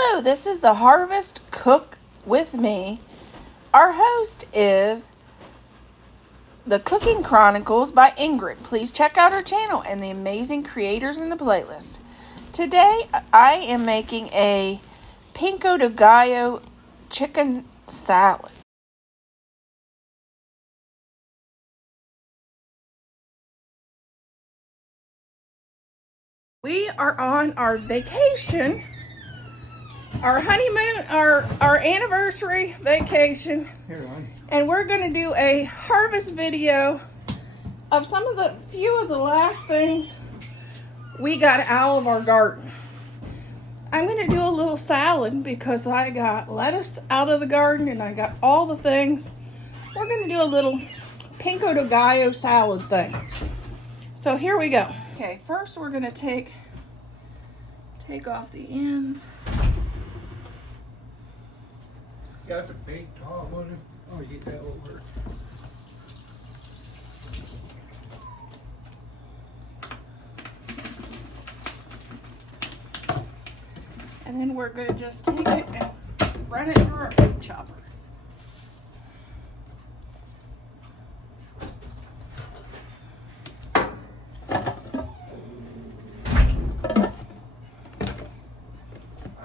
Hello, this is the Harvest Cook with me. Our host is the Cooking Chronicles by Ingrid. Please check out her channel and the amazing creators in the playlist. Today, I am making a pico de gallo chicken salad. We are on our vacation, our honeymoon, our anniversary vacation, and we're going to do a harvest video of some of the few of the last things we got out of our garden. I'm going to do a little salad because I got lettuce out of the garden and I got all the things. We're going to do a little pico de gallo salad thing. So here we go. Okay, first we're going to take off the ends. Got the big top on it? Oh, you get that over. And then we're going to just take it and run it through our meat chopper.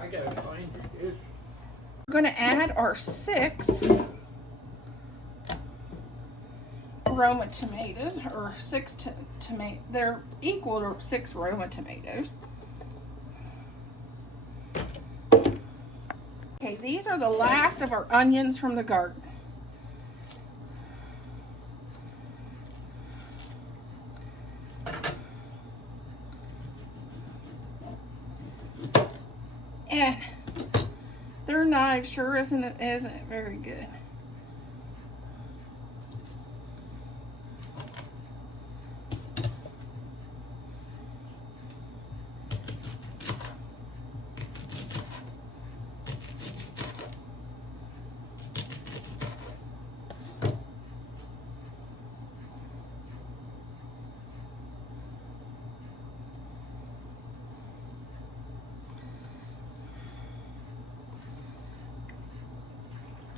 I gotta find your dish. We're going to add our 6 Roma tomatoes, or 6 tomatoes. They're equal to 6 Roma tomatoes. Okay, these are the last of our onions from the garden. And their knife sure isn't very good.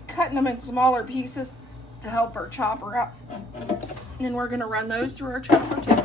Cutting them in smaller pieces to help our chopper out. And then we're going to run those through our chopper too.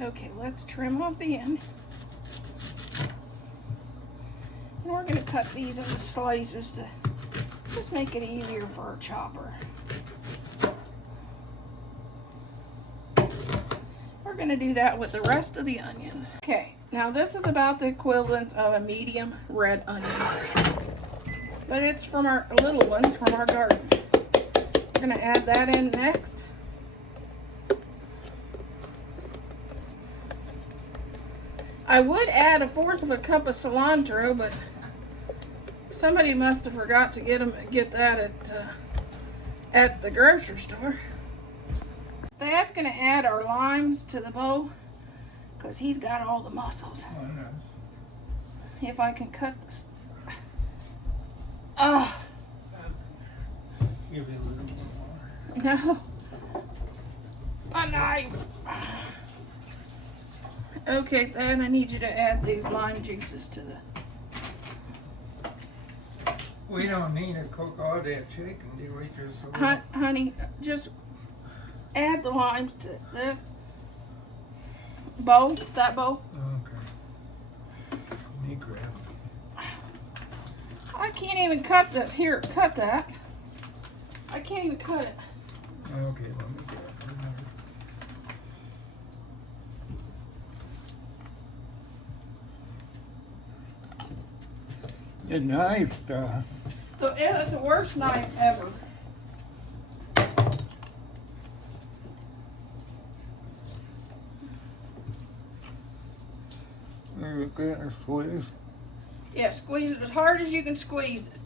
Okay, let's trim off the end. And we're going to cut these into slices to just make it easier for our chopper. We're going to do that with the rest of the onions. Okay, now this is about the equivalent of a medium red onion. But it's from our little ones from our garden. We're going to add that in next. I would add 1/4 cup of cilantro, but somebody must have forgot to get that at the grocery store. That's going to add our limes to the bowl because he's got all the muscles. Oh, no. If I can cut this. Give it a little more. No. A knife. Okay, then I need you to add these lime juices to the... We don't need to cook all that chicken, do we? Just Honey, just add the limes to this bowl, that bowl. Okay. Let me grab it. I can't even cut this. Here, cut that. I can't even cut it. Okay, let me grab it. The knife stuff. So it's the worst knife ever. Okay, squeeze. Yeah, squeeze it as hard as you can squeeze it.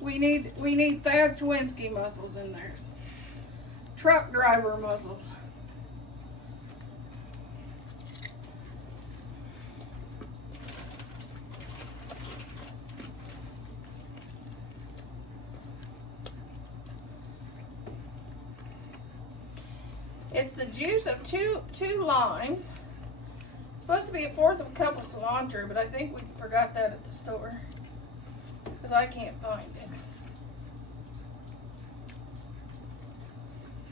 We need Thad Swinski muscles in there. Truck driver muscles. It's the juice of two limes. It's supposed to be a fourth of a cup of cilantro, but I think we forgot that at the store because I can't find it.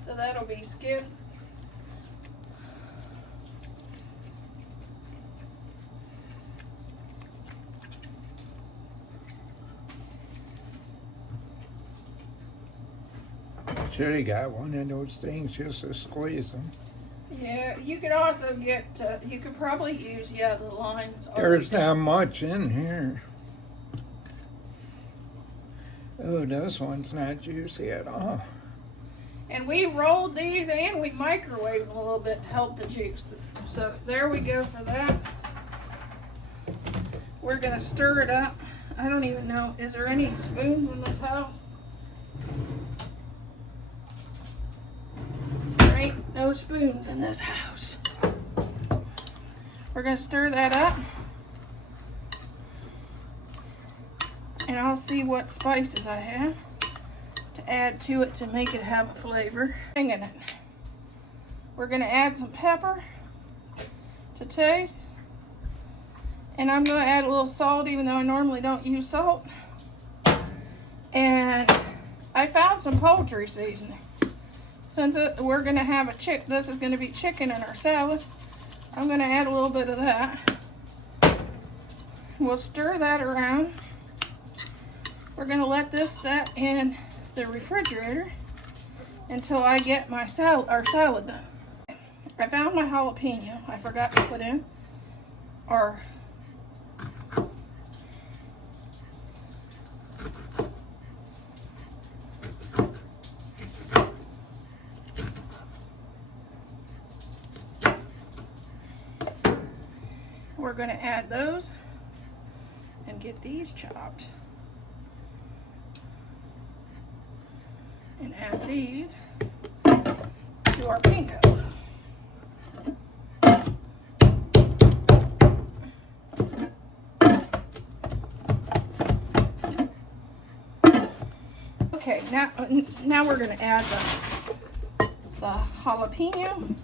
So that'll be skip. Should have got one of those things just to squeeze them. Yeah, you could also get, you could probably use, yeah, the limes. There's not much in here. Oh, this one's not juicy at all. And we rolled these and we microwaved them a little bit to help the juice. So there we go for that. We're gonna stir it up. I don't even know, is there any spoons in this house? There ain't no spoons in this house. We're gonna stir that up. And I'll see what spices I have to add to it to make it have a flavor. In it. We're gonna add some pepper to taste. And I'm gonna add a little salt even though I normally don't use salt. And I found some poultry seasoning. Since we're gonna have this is gonna be chicken in our salad, I'm gonna add a little bit of that. We'll stir that around. We're gonna let this set in the refrigerator until I get our salad done. I found my jalapeno. I forgot to put in. We're gonna add those and get these chopped. And add these to our pinko. Okay, now we're going to add the jalapeno.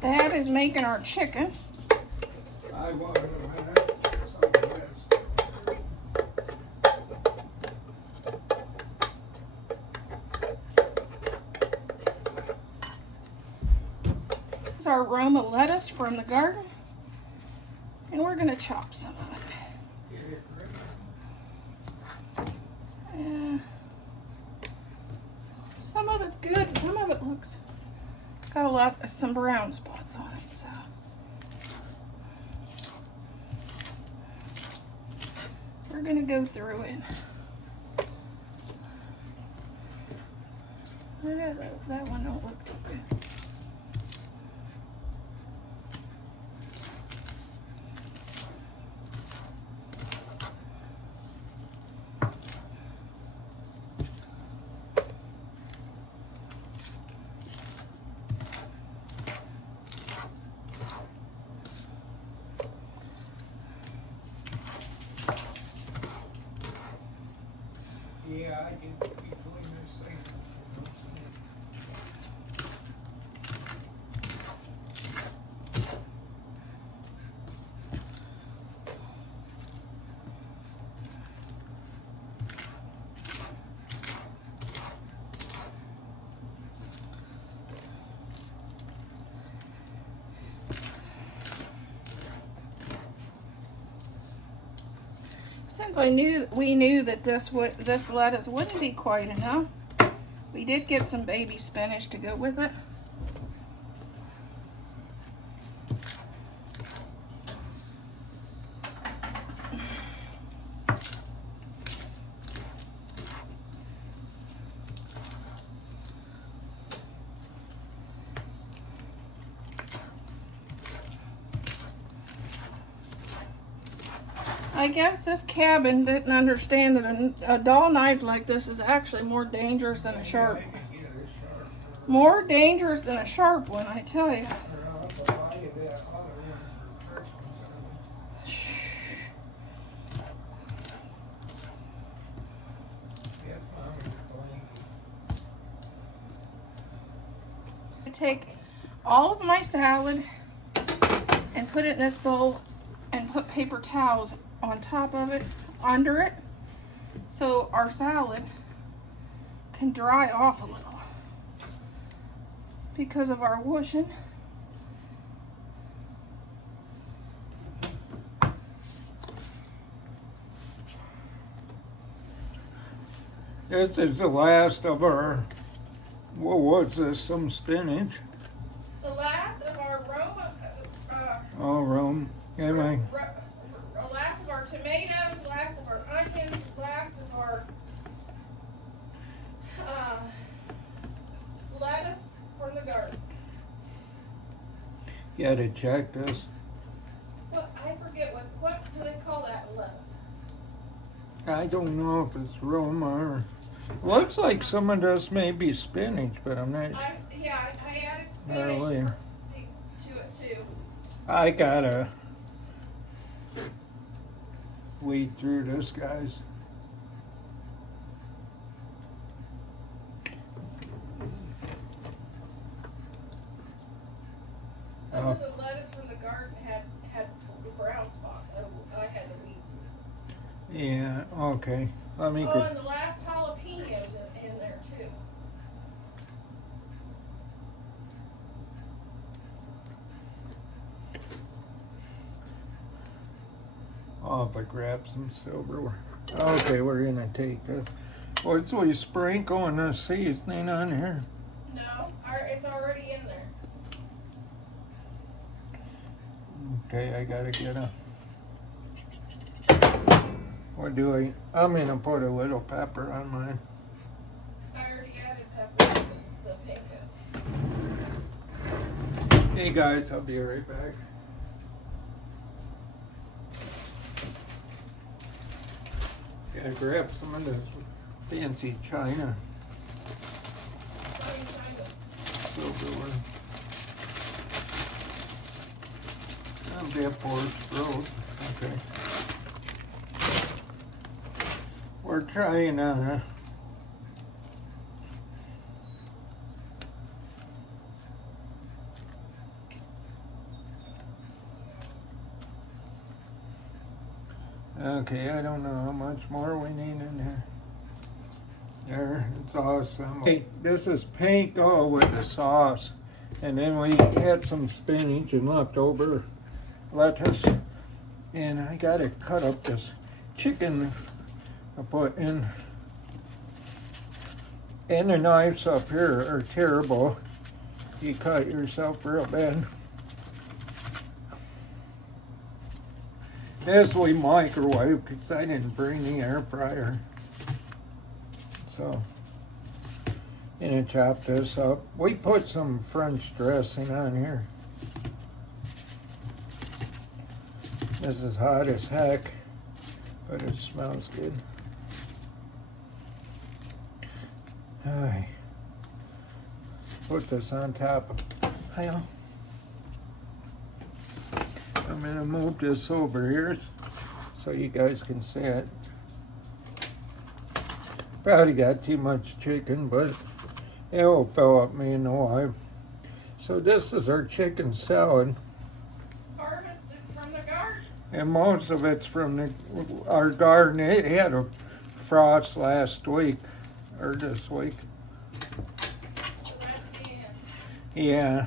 That is making our chicken. I want to have something else. This is our Roma lettuce from the garden. And we're going to chop some of it. Some of it's good, some of it looks got some brown spots on it, so. We're gonna go through it. Yeah, that one don't look too good. Yeah, I can keep doing this thing. Since we knew that this lettuce wouldn't be quite enough, we did get some baby spinach to go with it. I guess this cabin didn't understand that a dull knife like this is actually more dangerous than a sharp. More dangerous than a sharp one, I tell you. I take all of my salad and put it in this bowl and put paper towels on top of it, under it, so our salad can dry off a little because of our washing. This is the last of our, what was this, some spinach? The last of our Rome. Anyway. Last of our tomatoes, last of our onions, last of our lettuce from the garden. Gotta check this. What, I forget what do they call that lettuce? I don't know if it's Roma or, looks like some of this may be spinach, but I'm not sure. I added spinach Really? to it too. I gotta weed through this, guys. Some of the lettuce from the garden had brown spots. I had to weed. Yeah, okay. Let me Oh, go. and the last jalapenos in there too. Oh, if I grab some silverware. Okay, we're gonna take this. What's we sprinkling the seasoning on here? No, it's already in there. Okay, I gotta get a. What do I? I'm gonna put a little pepper on mine. I already added pepper to the panko. Hey guys, I'll be right back. Gotta grab some of this fancy china silverware. That'll be a poor throat. Okay. We're trying on Okay, I don't know how much more we need in there. There, it's awesome. Hey, this is panko with the sauce. And then we had some spinach and leftover lettuce. And I gotta cut up this chicken I put in. And the knives up here are terrible. You cut yourself real bad. This we microwave because I didn't bring the air fryer. So, gonna chop this up. We put some French dressing on here. This is hot as heck, but it smells good. Alright. Put this on top of pile. I'm gonna move this over here so you guys can see it. Probably got too much chicken, but it'll fill up me in a while. So this is our chicken salad. Harvested from the garden. And most of it's from our garden. It had a frost last week, or this week. So that's the end. Yeah.